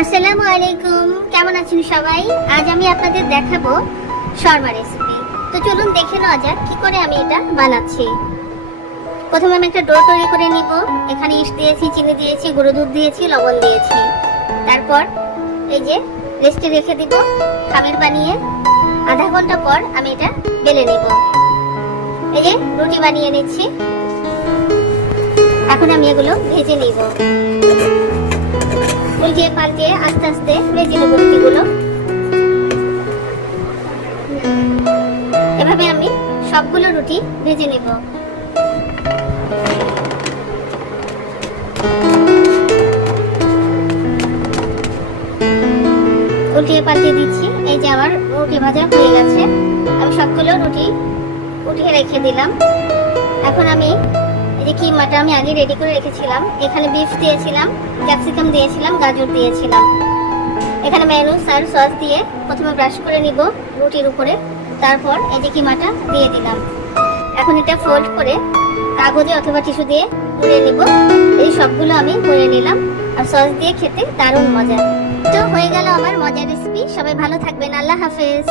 আসসালামু আলাইকুম, কেমন আছেন সবাই? আজ আমি আপনাদের দেখাবো শর্মা রেসিপি। তো চলুন দেখে নেওয়া যাক কি করে আমি এটা বানাচ্ছি। প্রথমে আমি একটা ডো তৈরি করে নিব। এখানে ইস্ট দিয়েছি, চিনি দিয়েছি, গুঁড়ো দুধ দিয়েছি, লবণ দিয়েছি। তারপর এই যে রেস্টে রেখে দিব খামির বানিয়ে। আধা ঘন্টা পর আমি এটা বেলে নিব। এই যে রুটি বানিয়ে নিচ্ছি। এখন আমি এগুলো ভেজে নিব। উল্টিয়ে পাল্টিয়ে আস্তে আস্তে ভেজে নেব রুটিগুলো। এভাবে আমি সবগুলো রুটি ভেজে নেব। উল্টিয়ে পাল্টিয়ে দিচ্ছি। এই যে আমার রুটি ভাজা হয়ে গেছে। আমি সবগুলো রুটি উঠিয়ে রেখে দিলাম। এখন আমি এই যে কিমাটা আমি আগে রেডি করে রেখেছিলাম। এখানে বিফ দিয়েছিলাম, ক্যাপসিকাম দিয়েছিলাম, গাজর দিয়েছিলাম। এখানে মেয়োনিজ আর সস দিয়ে প্রথমে ব্রাশ করে নিব রুটির উপরে। তারপর এই যে কিমাটা দিয়ে দিলাম। এখন এটা ফোল্ড করে কাগজে অথবা টিস্যু দিয়ে মুড়ে নিব। এই সবগুলো আমি মুড়ে নিলাম। আর সস দিয়ে খেতে দারুণ মজা। তো হয়ে গেল আমার মজার রেসিপি। সবাই ভালো থাকবেন। আল্লাহ হাফেজ।